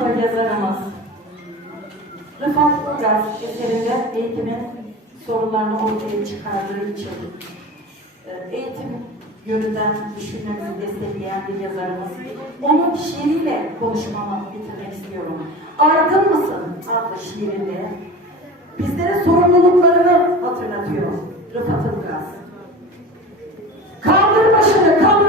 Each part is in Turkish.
Ankara yazarımız Rıfat Uras eserinde eğitimin sorunlarını ortaya çıkardığı için e, eğitim yönünden düşünmemizi destekleyen bir yazarımız. Onun şiiriyle konuşmamı bitirmek istiyorum. Aydın mısın adlı şiirinde bizlere sorumluluklarını hatırlatıyor Rıfat Ilgaz. Kaldır başını, kaldır.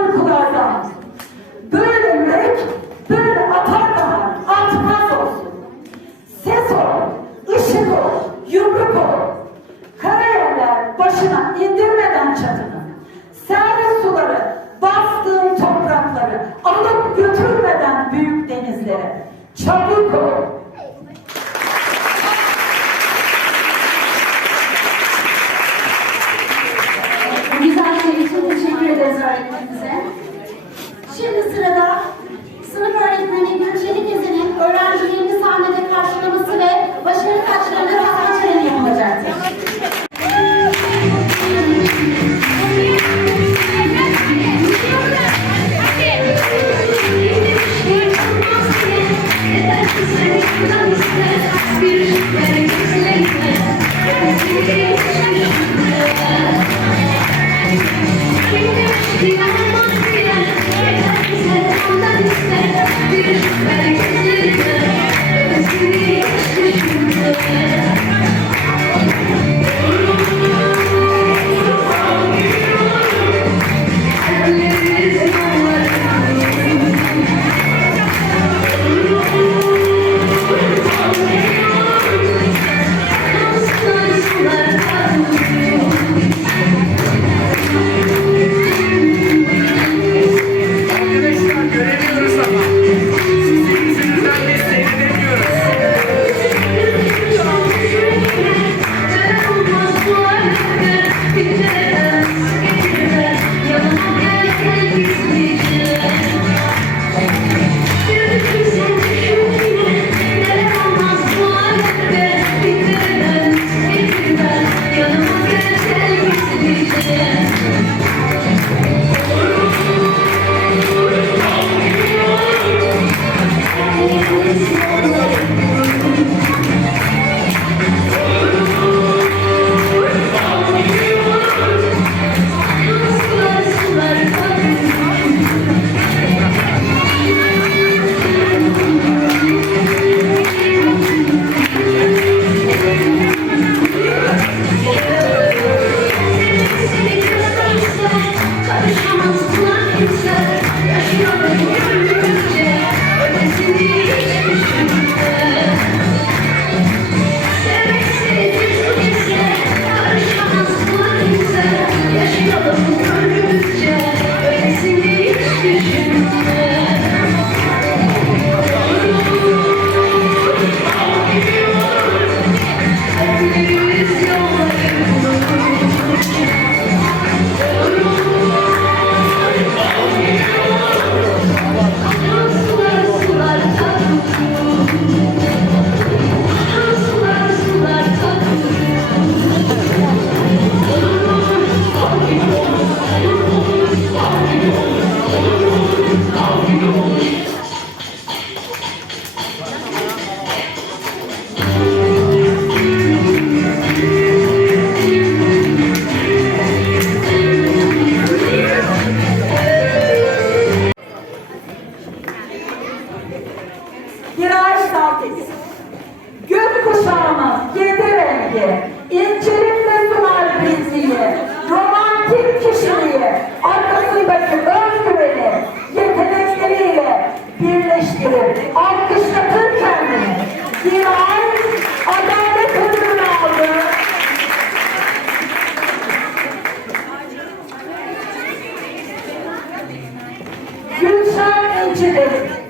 te dê.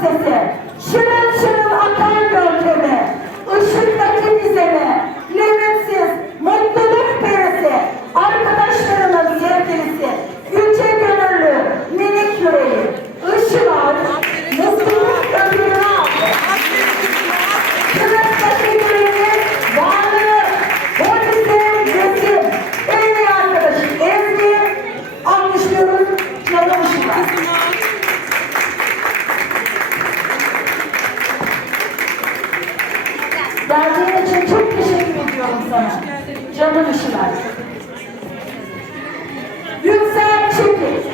এসেছে। Verdiğin için çok teşekkür ediyorum sana. Canım işler. Yüksel Çelik.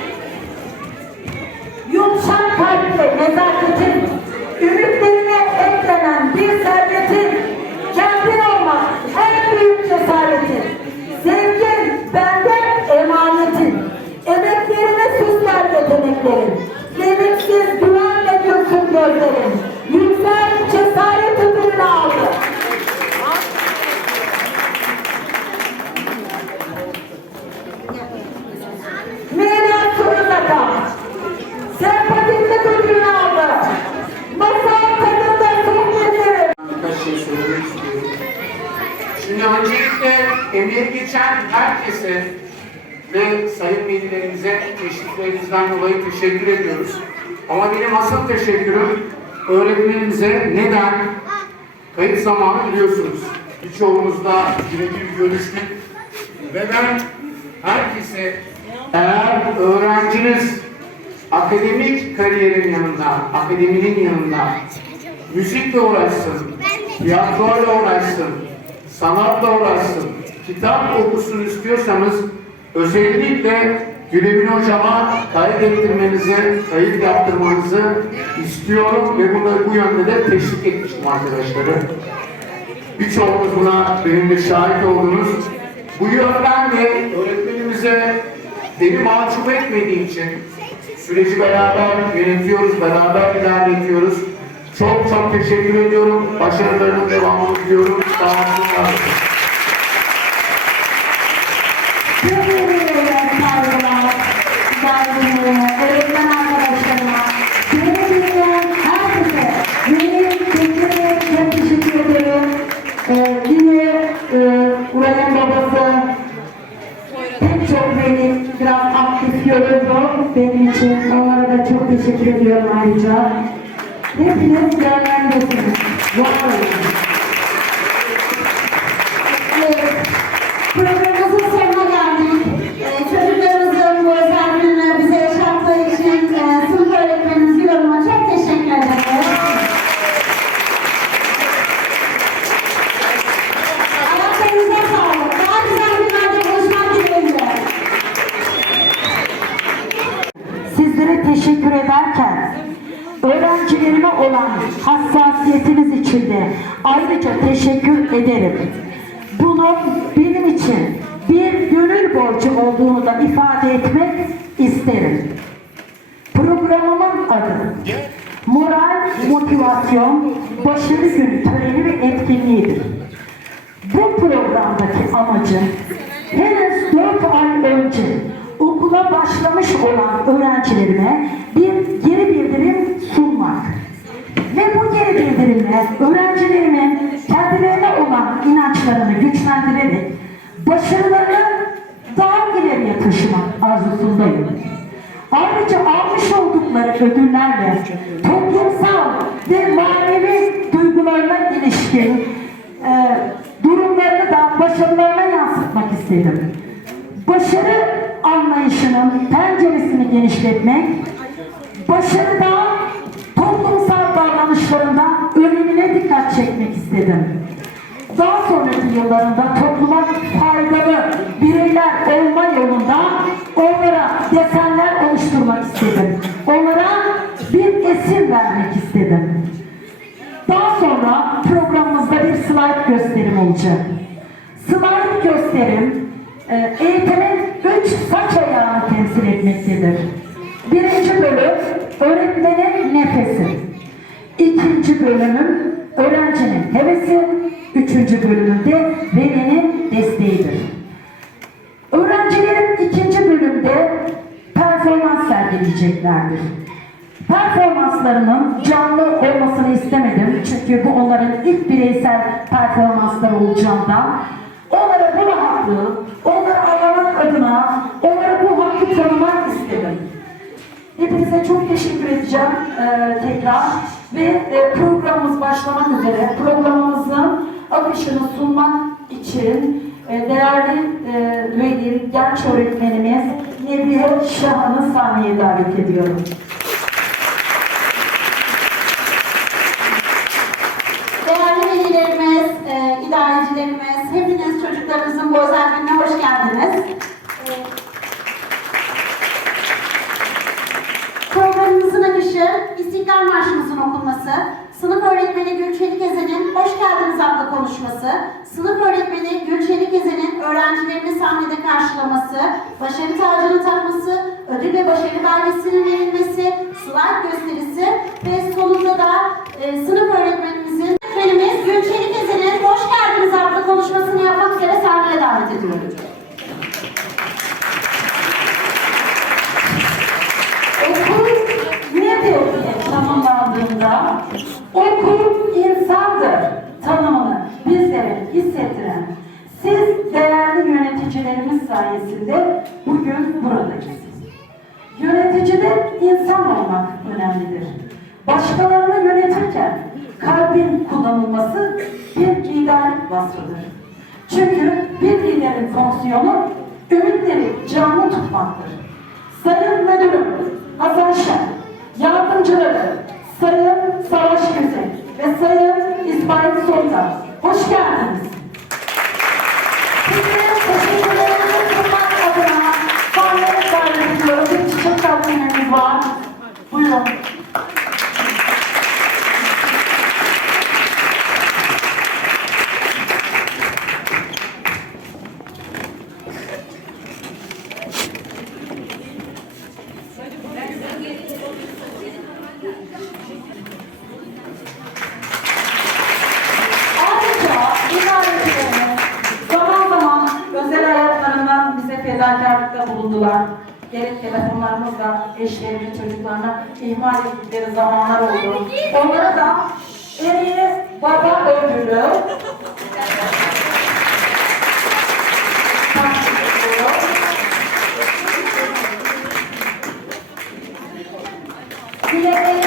Yumuşak kalple nezaketin, ümitlerine eklenen bir servetin, kendin olmak en büyük cesaretin, sevgin benden emanetin, emeklerine süsler yeteneklerin, limitsiz güvenle görsün gözlerin, herkese ve sayın velilerimize teşriflerinizden dolayı teşekkür ediyoruz. Ama benim asıl teşekkürüm öğretmenimize neden? Kayıt zamanı biliyorsunuz. Birçoğumuzda birebir görüştük. Ve ben herkese eğer öğrenciniz akademik kariyerin yanında, akademinin yanında müzikle uğraşsın, tiyatroyla uğraşsın, sanatla uğraşsın, kitap okusun istiyorsanız özellikle Gülemin Hocama kayıt ettirmenizi, kayıt yaptırmanızı istiyorum ve bunu bu yönde de teşvik etmiştim arkadaşları. Birçoğunuz buna benim de şahit oldunuz. Bu yönden de öğretmenimize beni mahcup etmediği için süreci beraber yönetiyoruz, beraber ilerletiyoruz. Çok çok teşekkür ediyorum. Başarılarının devamını diliyorum. Sağ olun. Teşekkür ediyorum ayrıca. Hepiniz gönlendesiniz. Var olun. Evet, olan hassasiyetiniz için de ayrıca teşekkür ederim. Bunun benim için bir gönül borcu olduğunu da ifade etmek isterim. Programımın adı Moral, Motivasyon, Başarı Günü töreni ve etkinliğidir. Bu programdaki amacım henüz 4 ay önce okula başlamış olan öğrencilerime bir geri bildirim sunmak. Ve bu geri bildirimle öğrencilerimin kendilerine olan inançlarını güçlendirerek başarılarını daha ileriye taşımak arzusundayım. Ayrıca almış oldukları ödüllerle toplumsal ve manevi duygularına ilişkin e, durumlarını da başarılarına yansıtmak istedim. Başarı anlayışının penceresini genişletmek, başarıda davranışlarında önemine dikkat çekmek istedim. Daha sonraki yıllarında topluma faydalı bireyler olma yolunda onlara desenler oluşturmak istedim. Onlara bir esin vermek istedim. Daha sonra programımızda bir slide gösterim olacak. Slide gösterim e, eğitimin üç saç ayağını temsil etmektedir. Birinci bölüm öğretmenin nefesi. İkinci bölümüm öğrencinin hevesi. Üçüncü bölümünde velinin desteğidir. Öğrencilerin ikinci bölümde edeceklerdir. Performanslarının canlı olmasını istemedim. Çünkü bu onların ilk bireysel performansları olacağından. Onlara bu rahatlığı, onları anlamak adına, onlara bu hakkı tanımak istedim. Hepinize çok teşekkür edeceğim e, tekrar ve e, programımız başlamak üzere. Programımızın akışını sunmak için e, değerli e, velim, genç öğretmenimiz Nebiye Şahan'ı sahneye davet ediyorum. Değerli velilerimiz, e, idarecilerimiz, hepiniz çocuklarınızın bu özel gününe hoş geldiniz. E, Programımızın akışı, İstiklal Marşımızın okunması, sınıf öğretmeni Gülçelik Ezen'in Hoş Geldiniz adlı konuşması, sınıf öğretmeni Gülçelik Ezen'in öğrencilerini sahnede karşılaması, başarı tacını takması, ödül ve başarı belgesinin verilmesi, slide gösterisi ve sonunda da e, sınıf öğretmenimizin öğretmenimiz Gülçelik Ezen'in Hoş Geldiniz adlı konuşmasını yapmak üzere sahneye davet ediyorum. Okul nedir diye tanımlandığında okul insandır tanımını bizlere hissettiren siz değerli yöneticilerimiz sayesinde bugün buradayız. Yöneticide insan olmak önemlidir. Başkalarını yönetirken kalbin kullanılması bir lider vasfıdır. Çünkü bir liderin fonksiyonu ümitleri canlı tutmaktır. Sayın Müdürüm Hasan Şen, yardımcıları Sayın Savaş Güzel ve Sayın İsmail Soytar, hoş geldiniz. Eşlerine, çocuklarına ihmal ettikleri zamanlar oldu. Onlara da en iyi baba ödülü. Takdim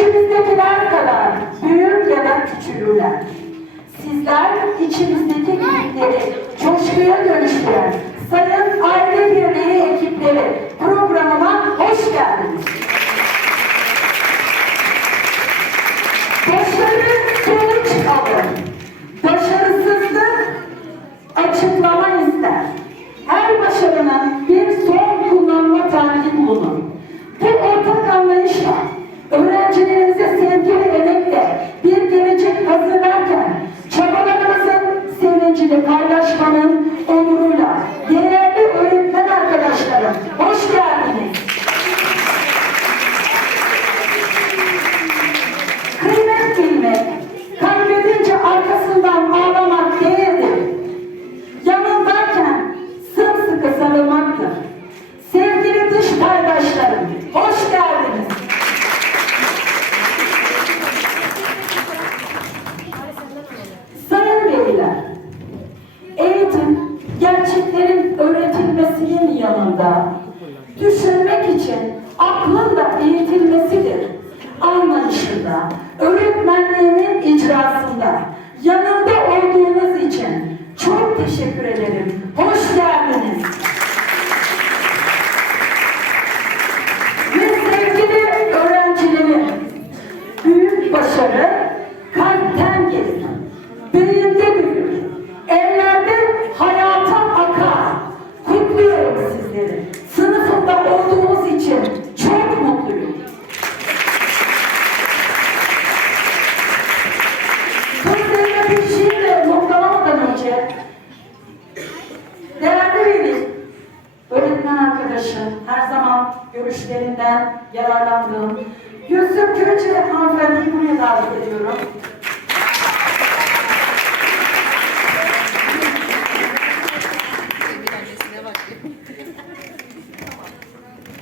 içimizdekiler kadar büyür ya da küçülürler. Sizler içimizdeki limitleri coşkuya dönüştüren Sayın Aile Birliği ekipleri programıma hoş geldiniz. Başarı sonuç alır. Başarısızlık açıklama öğretilmesinin yanında düşünmek için aklın da eğitilmesidir. Anlayışında, öğretmenliğimin icrasında